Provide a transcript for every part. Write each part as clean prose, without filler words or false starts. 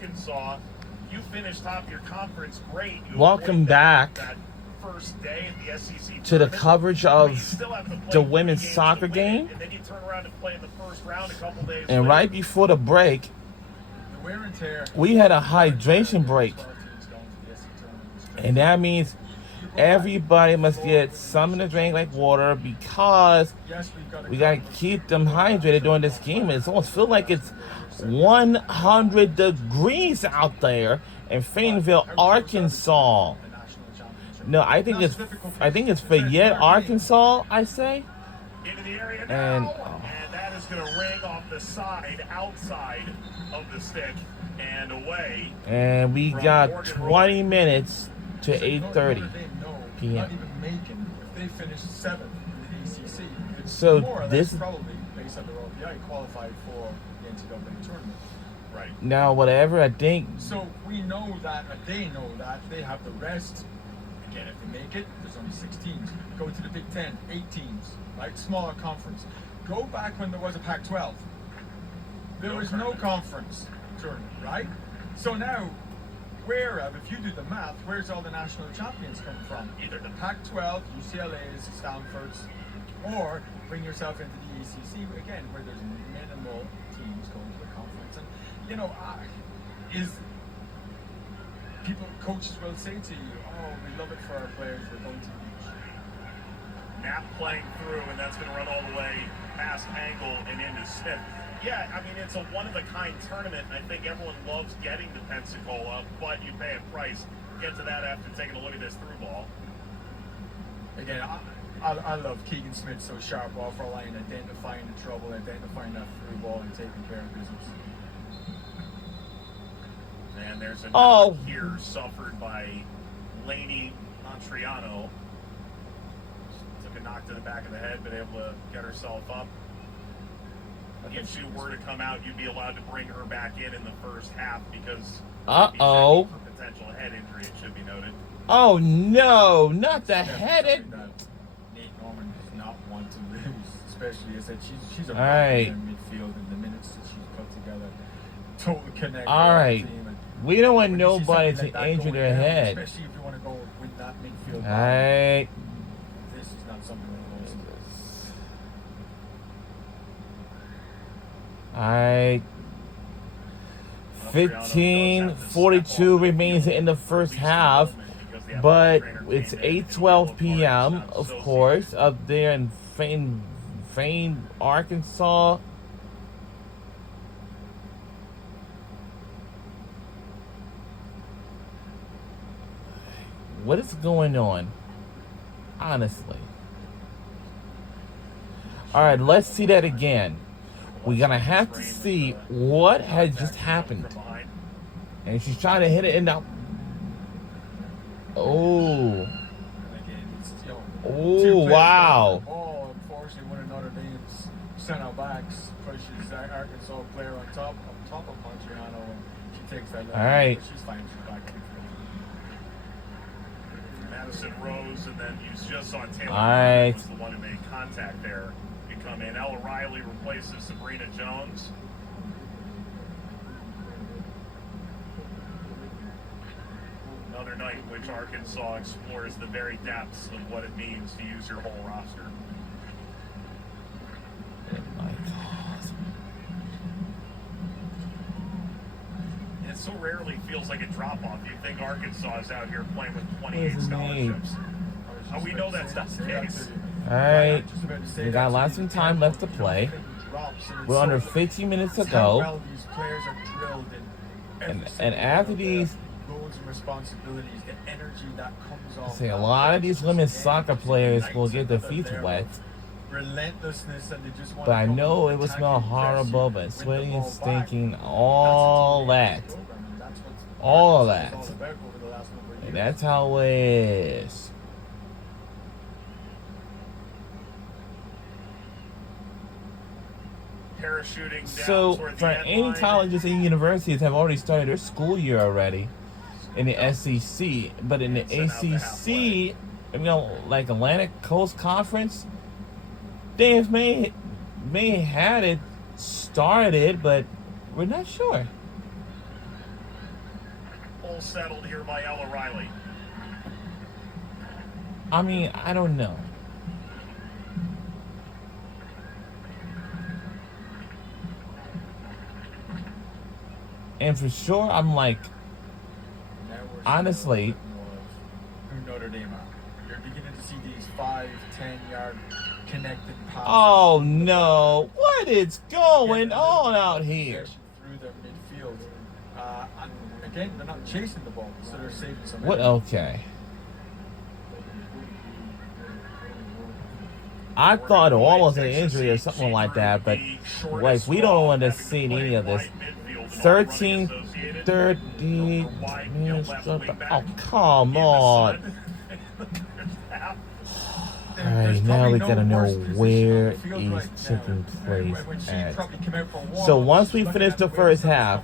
Arkansas, you finished top your conference great. Welcome back that first day at the SEC to the tournament, coverage but you of still have to play the 3 women's games soccer to win it, game. and then you turn around and play in the first round a couple days And later. right before the break, The wear and tear. we had a hydration break. 12 teams going to the SEC tournament. And that means everybody must get something to drink like water because Yes, we've got we got to keep them hydrated during this game. It's almost feel like it's 100 degrees out there in Fayetteville, Arkansas. the national championship. No, I think it's Fayette, Arkansas, I say. Into the area And- now, and that is going to ring off the side, outside of the stick, and away. And we got 20 minutes to 8:30 Notre Dame know p.m. Not even making, if they finish 7th in the ACC, could So more or less this- probably, based on their OPI, qualify for the NCAA tournament. Right. Now, whatever, I think So we know that, or they know that, they have the rest. Again, if they make it, there's only 6 teams. Go to the Big Ten, 8 teams, right? Smaller conference. Go back when there was a Pac-12. There was no conference tournament, right? So now, if you do the math, where's all the national champions come from? Either the Pac-12, UCLA's, Stanford's, or bring yourself into the ACC, again, where there's minimal teams going to the conference. And, you know, coaches will say to you, oh, we love it for our players, we're going to the beach. Knapp playing through, and that's going to run all the way past Angle and into Smith. Yeah, I mean, it's a one-of-a-kind tournament. I think everyone loves getting to Pensacola, but you pay a price. Get to that after taking a look at this through ball. Again, I love Keegan Smith so sharp off our line, identifying the trouble, identifying that through ball, and taking care of business. And there's a Oh. knock here suffered by Lainey Montriano. Took a knock to the back of the head, but able to get herself up. If she were to come out, you'd be allowed to bring her back in the first half because she'd be Uh-oh. checking for potential head injury, it should be noted. Oh no, not the That's headed. something that Nate Norman does not want to lose, especially as that she's a All right. rock in midfield in the minutes that she's put together. Total connect. All right. We don't want When you see nobody something to like that injure going their down, head. especially if you want to go win that midfield. All right. This is not something that wants to do. All right. 15:42 remains in the first half, but it's 8:12 p.m. of course up there in Fane, Arkansas. What is going on? Honestly. All right, let's see that again. We're gonna have to see what has just happened. And she's trying to hit it in the. Oh. And again, it's still Oh, two players wow. got the ball. Unfortunately, one of Notre Dame's center backs pushes that Arkansas player on top of Montriano, and she takes that. All right. But she's fine. She's back. Madison Rose, and then you just saw Taylor All right. was the one who made contact there. You come in. Ella Riley replaces Sabrina Jones. Another night in which Arkansas explores the very depths of what it means to use your whole roster. My God. And it so rarely feels like a drop-off. You think Arkansas is out here playing with What 28 is his name? scholarships. We know that's not the case. All right. We got lots of time left to play. We're under 15 minutes to go. Well, these players are drilled in every And single after one of these, the roles and responsibilities, the energy that comes off. say a that, lot of these women's just soccer energy, players nights will get their that feet they're wet. Relentlessness, and they just want But to I come know and it would attack smell you, press you, horrible, but win the sweating and ball back. stinking, That's all what that. That's what All Arkansas that. is all about over the last number of And years. that's how it is. Parachuting down So, toward the for end any line. colleges and universities have already started their school year already in the SEC, but in the And sent out the ACC, like Atlantic Coast Conference, they have may had it started, but we're not sure. well settled here by Ella Riley. I mean, I don't know. And for sure, I'm like, Now we're honestly, seeing a little bit more of who Notre Dame are. You're beginning to see these 5-10 yard connected passes. oh no, what is going on out here? Through their midfield. And again, they're not chasing the ball, so they're saving some What? energy. Okay. I thought all was an injury or something like that, but like we don't want to see any of this. 13-30 minutes. Oh, come on. Alright, now we gotta know where is taking place at. So once we finish the first half,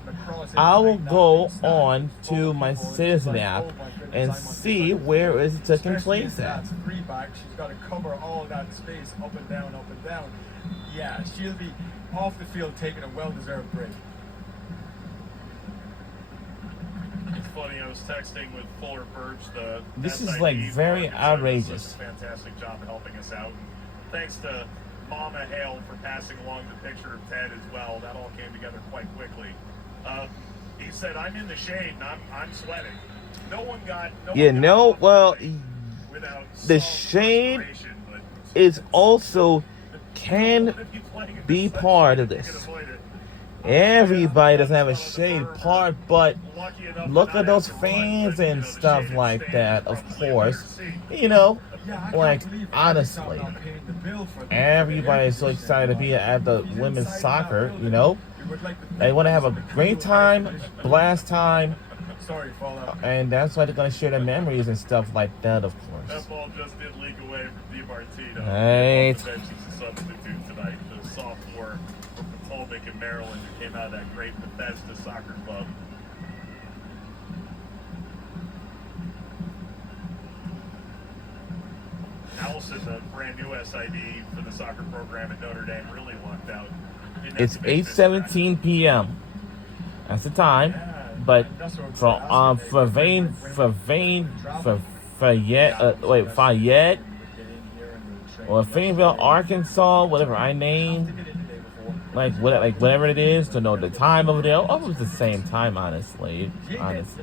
I will go on to my Citizen app and see where is it taking place at. Three back, she's got to cover all that space up and down, up and down. Yeah, she'll be off the field taking a well-deserved break. It's funny, I was texting with Fuller Birch, the This is SID like very for Arkansas, outrageous. does a fantastic job of helping us out. Thanks to Mama Hale for passing along the picture of Ted as well. That all came together quite quickly. He said, "I'm in the shade and I'm sweating." No one got. Without the some shade perspiration, but is also can if you play in the be sunshine, part of you this. can avoid it. Everybody doesn't have a shade part, but Lucky enough look to at not those have to run, fans but, and the stuff shaded like stand that, is of probably course. better to see. Yeah, I can't Like, believe honestly, Arkansas not paying the bill for the everybody is so air excited to be conditioning. at the If he's women's inside soccer, that you know? building, you would like to They think want to have a there's some great cool air time, conditioning. blast time, Sorry, Fallout. and that's why they're going to share their memories and stuff like that, of course. That ball just did leak away from DiMartino. Right. On the bench as a substitute tonight. The sophomore from Potomac in Maryland who came out of that great Bethesda soccer club. Allison, the brand new SID for the soccer program at Notre Dame, really lucked out. Didn't have It's to make this 8:17 p.m. That's the time. Yeah, But that's what for we're asking. Fayette or Fayetteville, Arkansas, whatever I name, like whatever it is, to know the time over there. Oh, it was the same time, honestly. It's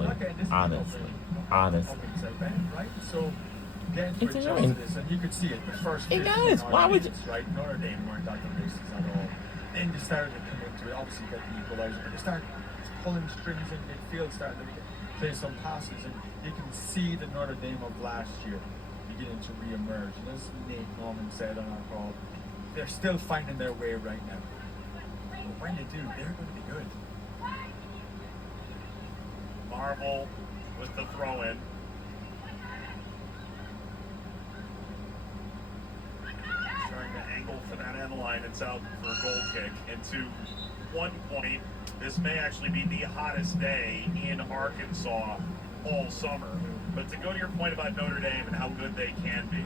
annoying. And you could see it the first It 15 does. Why would you- minutes, right? Notre Dame weren't at the races at all. Then they started to come into it. Obviously, got the equalizer, but they started pulling strings in midfield, starting to play some passes, and you can see the Notre Dame of last year beginning to re-emerge. And as Nate Norman said on our call, they're still finding their way right now. But when they do, they're going to be good. Marvel with the throw-in. Trying to angle for that end line. It's out for a goal kick. And to one point, this may actually be the hottest day in Arkansas all summer. But to go to your point about Notre Dame and how good they can be,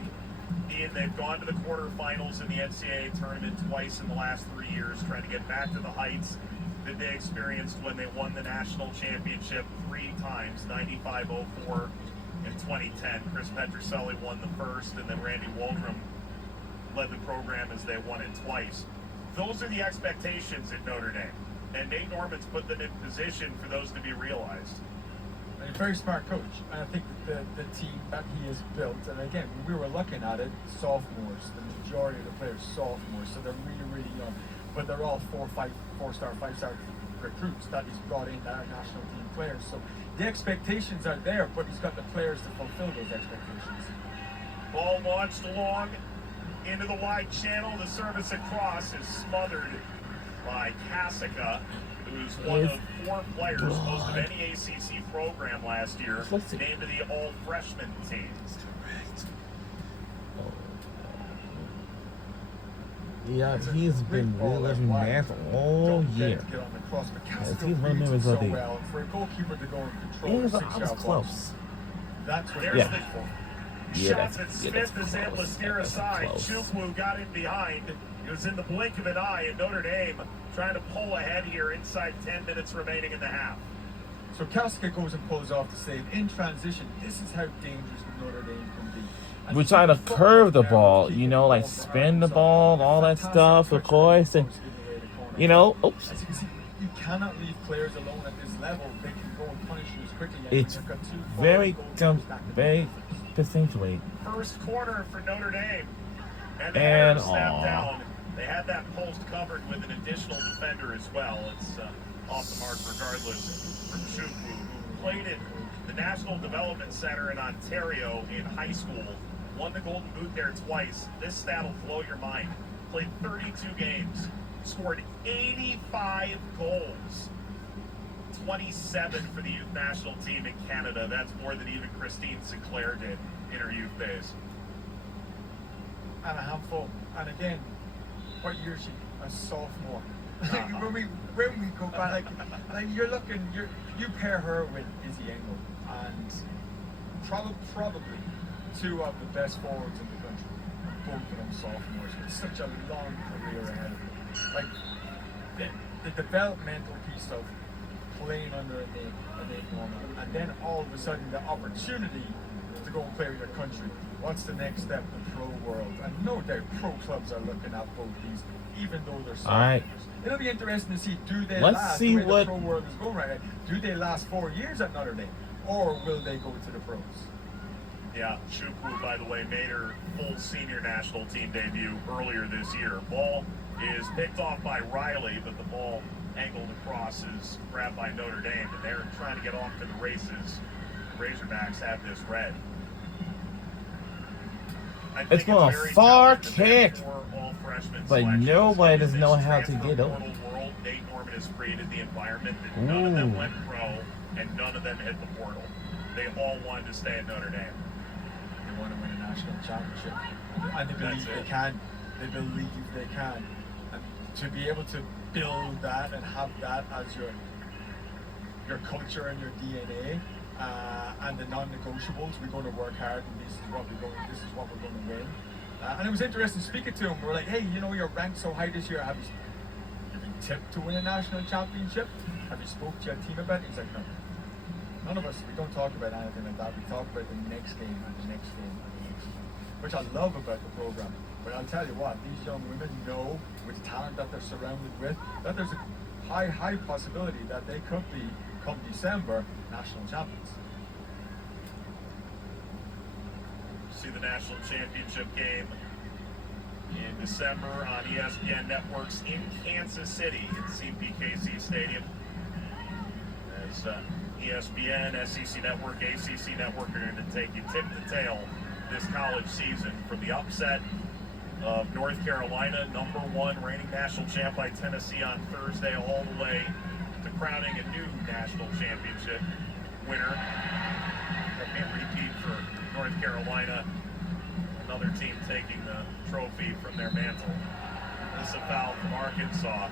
Ian, they've gone to the quarterfinals in the NCAA tournament twice in the last 3 years, trying to get back to the heights that they experienced when they won the national championship 3 times, 95, 04, and 2010. Chris Petrucelli won the first, and then Randy Waldrum led the program as they won it twice. Those are the expectations at Notre Dame, and Nate Norman's put them in position for those to be realized. And a very smart coach. And I think that the team that he has built, and again, when we were looking at it, sophomores, the majority of the players sophomores, so they're really, really young. But they're all 4-star, 5-star recruits that he's brought in, that are national team players. So the expectations are there, but he's got the players to fulfill those expectations. Ball launched along into the wide channel. The service across is smothered by Kasica, who's one of 4 players, most of any ACC program last year, named to the all-freshman team. Yeah, he's been reliving math all year. Yes, he's one of them as well. For a goalkeeper to go and control Yeah, a but I was 6-yard box, close. that's what There's they're Yeah. looking for. Yeah, Shots at that's Smith as close. able to steer That's aside. close. Chukwu got in behind. It was in the blink of an eye, and Notre Dame trying to pull ahead here inside 10 minutes remaining in the half. So Kelsika goes and pulls off the save in transition. This is how dangerous Notre Dame can be. And We're trying to football curve the now, ball, keeping you the know, like ball for spin the Arkansas. ball, all that Fantastic stuff, of touch course. on And, the post, giving away the corner. you know, oops. As you can see, you cannot leave players alone at this level. They can go and punish you as quickly. And It's when you've got two very, forward goalkeepers back to very back. accentuate. First corner for Notre Dame. And the And, header snapped aw. down. They had that post covered with an additional defender as well. It's off the mark regardless from Chukwu, who played at the National Development Center in Ontario in high school. Won the Golden Boot there twice. This stat will blow your mind. Played 32 games. Scored 85 goals. 27 for the youth national team in Canada. That's more than even Christine Sinclair did in her youth days. And a handful. And again, what year is she? A sophomore. Uh-huh. when we go back, like you're looking, you pair her with Izzy Engel, and probably two of the best forwards in the country. Both of them sophomores with such a long career ahead of them. Like the developmental piece of playing under a Nate Norman, and then all of a sudden the opportunity to go and play with your country. What's the next step in the pro world? And no doubt pro clubs are looking at both these, even though they're sophomores. All right. It'll be interesting to see, do they Let's last see the way what- the pro world is going right now? Do they last 4 years at Notre Dame? Or will they go to the pros? Yeah, Chukwu, by the way, made her full senior national team debut earlier this year. Ball is picked off by Riley, but the ball angled across is grabbed by Notre Dame, and they're trying to get off to the races. Razorbacks have this red. I think It's going very far telling that they're kick. for all freshmen But selections. nobody doesn't In know this how to transfer get over. portal world, Nate Norman has created the environment that none of them Ooh. went pro, and none of them hit the portal. They all wanted to stay at Notre Dame. They want to win a national championship. And they believe That's they it. can. They believe they can. And to be able to build that and have that as your culture and your DNA, and the non-negotiables, we're going to work hard, and this is what we're going to win. And it was interesting speaking to him. We were like, hey, you know, you're ranked so high this year. Have you been tipped to win a national championship? Have you spoke to your team about it? He's like, no. None of us, we don't talk about anything like that. We talk about the next game and the next game and the next game, which I love about the program. But I'll tell you what, these young women know, with the talent that they're surrounded with, that there's a high possibility that they could be, come December, national champions. See the national championship game in December on ESPN Networks in Kansas City at CPKC Stadium. As ESPN, SEC Network, ACC Network are going to take you tip to tail this college season from the upset of North Carolina, #1 reigning national champ by Tennessee on Thursday, all the way to crowning a new national championship winner. That'll be a repeat for North Carolina. Another team taking the trophy from their mantle. This is a foul from Arkansas.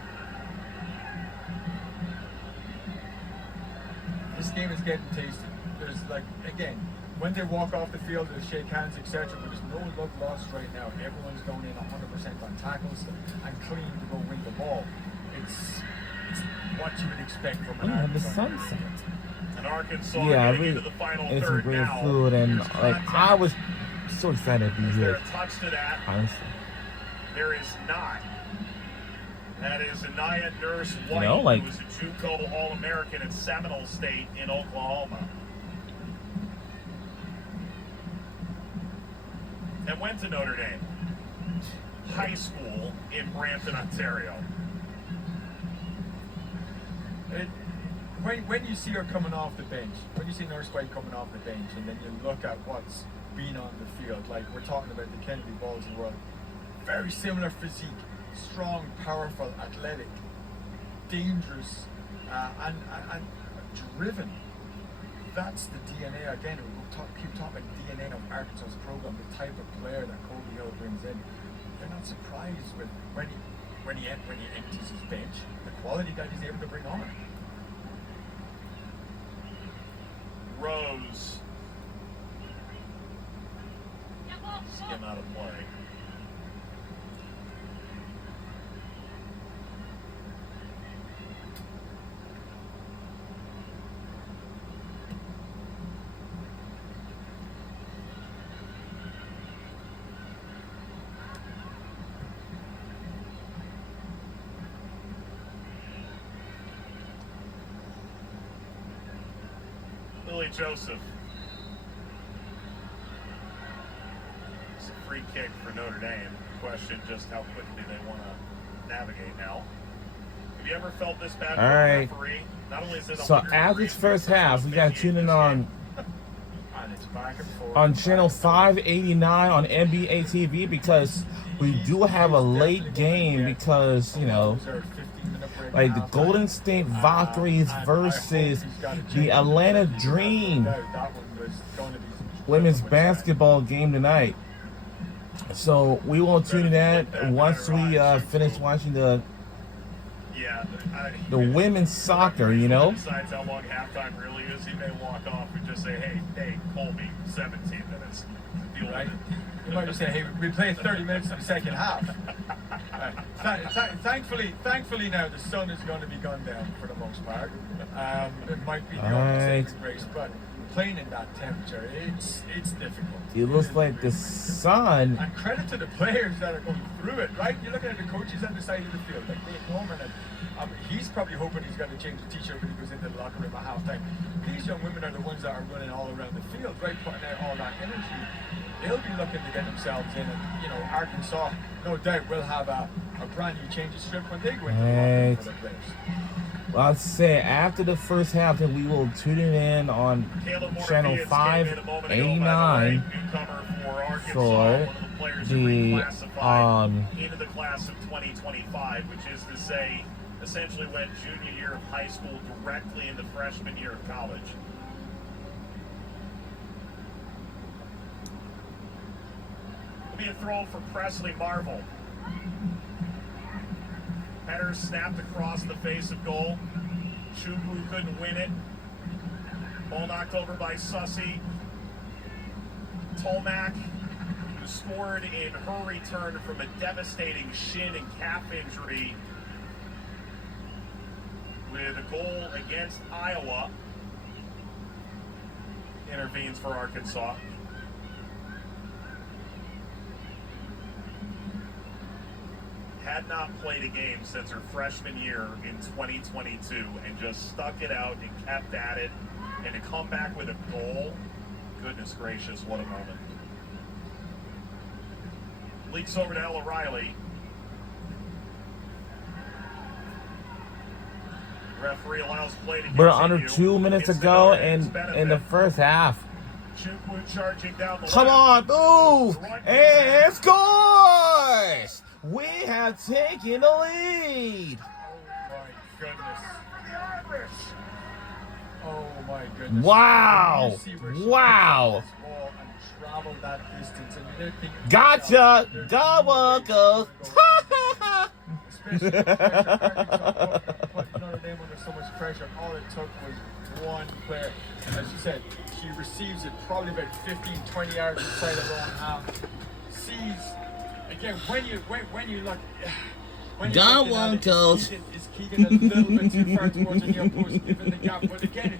This game is getting tasty. There's like, again, when they walk off the field, they shake hands, etc. But there's no love lost right now. Everyone's going in 100% on tackles and clean to go win the ball. It's what you would expect from an Oh, the Arkansas. sunset. And Arkansas Yeah, getting we into the final ate some third great now. food, and Here's like contact. I was so excited to be Is there here. a touch to that? Honestly, There is not. That is Anaya Nurse White, know, like- who was a JUCO All-American at Seminole State in Oklahoma. And went to Notre Dame High School in Brampton, Ontario. When you see her coming off the bench, when you see Nurse White coming off the bench, and then you look at what's been on the field, like we're talking about the Kennedy Balls of the world, very similar physique, strong, powerful, athletic, dangerous, and driven. That's the DNA again. We'll keep talking about DNA of Arkansas's program, the type of player that Kobe Hill brings in. They're not surprised with when he empties his bench, the quality that he's able to bring on. Rose. Skim out of play. Billy Joseph. It's a free kick for Notre Dame. Question just how quickly they want to navigate now. Have you ever felt this bad for a referee? Not only is it So after this first half, we got to tune in on channel 589 on NBA TV because we do have a late game because, you know, like the Golden State Valkyries versus the Atlanta Dream women's basketball game tonight. So we will tune in that once we finish watching the women's soccer, you know. Decides how long halftime really is. He may walk off and just say, hey, Colby, 17 minutes. Right? You might just say, hey, we played 30 minutes in the second half. Thankfully now the sun is going to be gone down for the most part. It might be the only saving grace, but playing in that temperature, it's difficult. It looks like the sun. And credit to the players that are going through it, right? You're looking at the coaches on the side of the field, like Dave Norman, and he's probably hoping he's going to change the t-shirt when he goes into the locker room at halftime. These young women are the ones that are running all around the field, right? Putting out all that energy. They'll be looking to get themselves in, and you know, Arkansas, no doubt, will have a brand new change of script when they go into the locker room for their players. Well, I'd say after the first half, then we will tune it in on channel 589 for the into the class of 2025, which is to say, essentially went junior year of high school directly into freshman year of college. It'll be a throw for Presley Marvel. Header snapped across the face of goal. Chukwu couldn't win it. Ball knocked over by Sussy. Tolmack, who scored in her return from a devastating shin and calf injury with a goal against Iowa, intervenes for Arkansas. Had not played a game since her freshman year in 2022 and just stuck it out and kept at it. And to come back with a goal, goodness gracious, what a moment. Leaks over to Ella Riley. Referee allows play to We're under 2 minutes ago in the first half. Chukwu charging down the Come on, move! And scores! We have taken the lead. Oh my goodness. Wow. Wow. Gotcha. Double goal. Especially the pressure. Put Notre Dame under so much pressure. All it took was one player. As you said, she receives it probably about 15, 20 yards inside of her own half. Sees, again, when you look, Don't want to. Is Keegan a little bit too far towards the near post, given the gap? But again,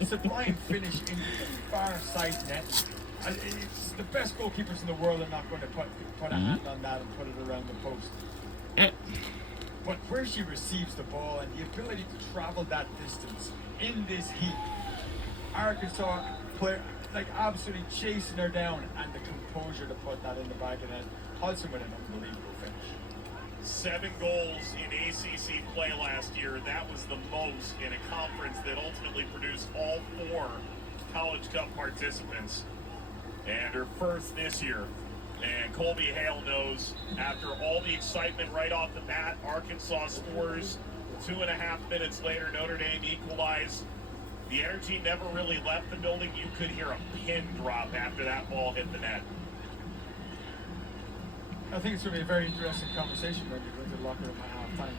it's a blind finish in the far side net. And it's the best goalkeepers in the world are not going to put a hand on that and put it around the post. But where she receives the ball and the ability to travel that distance in this heat, Arkansas player like absolutely chasing her down, and the composure to put that in the back of the net. Hudson with an unbelievable finish. 7 goals in ACC play last year. That was the most in a conference that ultimately produced all 4 College Cup participants. And her first this year. And Colby Hale knows after all the excitement right off the bat, Arkansas scores. 2.5 minutes later, Notre Dame equalized. The energy never really left the building. You could hear a pin drop after that ball hit the net. I think it's going to be a very interesting conversation when you go to the locker room at halftime.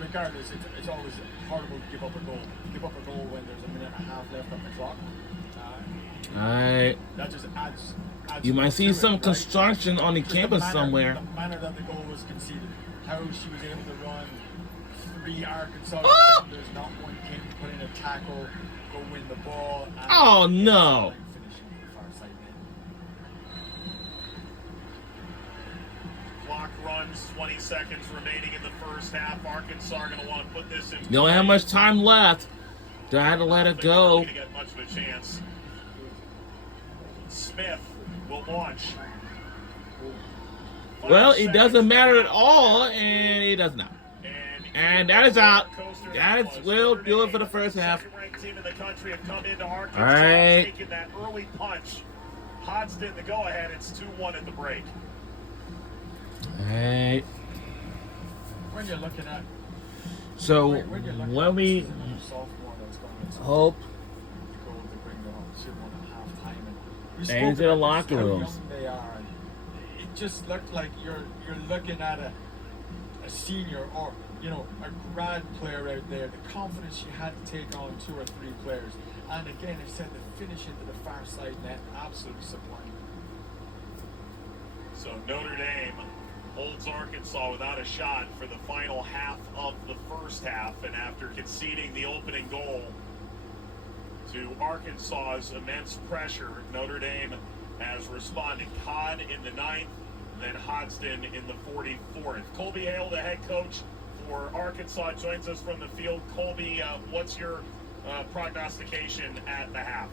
Regardless, it's always horrible to give up a goal. Give up a goal when there's a minute and a half left on the clock. Alright. That just adds you might see some construction on the campus somewhere. The manner that the goal was conceded, how she was able to run 3 Arkansas defenders, not one came to put in a tackle, go win the ball. Oh no! Clock runs, 20 seconds remaining in the first half. Arkansas are going to want to put this in. You don't have much time left. Gotta let it Not go. really to get much of a chance. Smith will launch. Well, it doesn't matter at all, and he does not. And that is out. That will do it for the first half. Second-ranked team in the country have come into Arkansas, All right. taking that early punch. Hodgson the go-ahead. It's 2-1 at the break. Alright. When you're looking at So, when you're looking when at we sophomore that's going into hope goal to bring them up, should won at halftime, and you Into spoke the about locker how rooms. young they are, and it just looked like you're looking at a senior or a grad player out there. The confidence she had to take on 2 or 3 players, and again, I said the finish into the far side net, absolutely sublime. So Notre Dame holds Arkansas without a shot for the final half of the first half, and after conceding the opening goal to Arkansas's immense pressure, Notre Dame has responded. Codd in the 9th, then Hodgson in the 44th. Colby Hale, the head coach for Arkansas, joins us from the field. Colby, what's your prognostication at the half?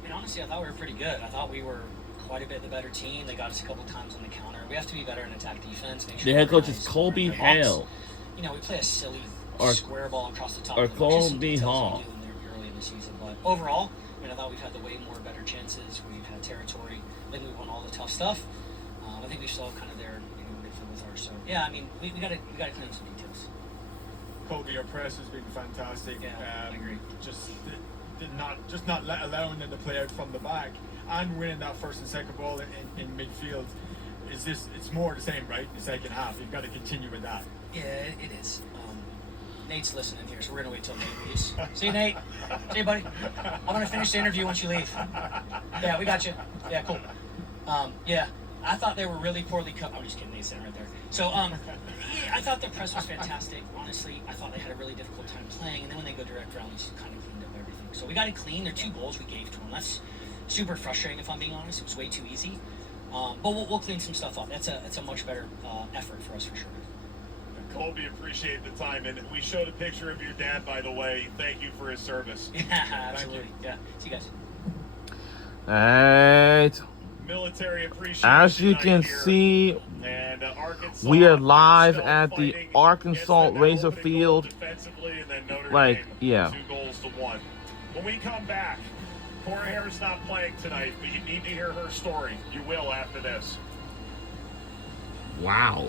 I mean, honestly, I thought we were pretty good. I thought we were quite a bit the better team. They got us a couple times on the counter. We have to be better in attack defense. Make sure the head we're coach is organized, Colby we're in their box. Hale. You know, we play a silly Or- square ball across the top. or of them, which is some Colby details Hall. we do in there early in the season. But overall, I mean, I thought we've had the way more better chances. We've had territory. I think we won all the tough stuff. I think we still have kind of their midfield with ours. So yeah, I mean, we gotta clean up some details. Colby, your press has been fantastic. Yeah, I agree. Just not allowing them to play out from the back and winning that first and second ball in midfield. It's more the same, right? In the second half, you've got to continue with that. Yeah, it is. Nate's listening here, so we're gonna wait till Nate leaves. See you, Nate. See you, buddy. I'm gonna finish the interview once you leave. Yeah, we got you. Yeah, cool. Yeah, I thought they were really poorly cut. I'm just kidding. Nate's sitting right there. So, yeah, I thought their press was fantastic. Honestly, I thought they had a really difficult time playing, and then when they go direct round, they just kind of cleaned up everything. So we got it clean. Their 2 goals we gave to them. That's super frustrating, if I'm being honest. It was way too easy. But we'll clean some stuff up. That's a much better effort for us for sure. Colby, appreciate the time, and we showed a picture of your dad, by the way. Thank you for his service. Yeah, absolutely. Yeah. See you guys. Alright. Military appreciation. As you night can here. see, And Arkansas, we are they're live still at the fighting Arkansas against that Razor opening goal Field. defensively, and then Notre Like, Dame, yeah. 2 goals to 1. When we come back, Cora Hare's not playing tonight, but you need to hear her story. You will after this. Wow.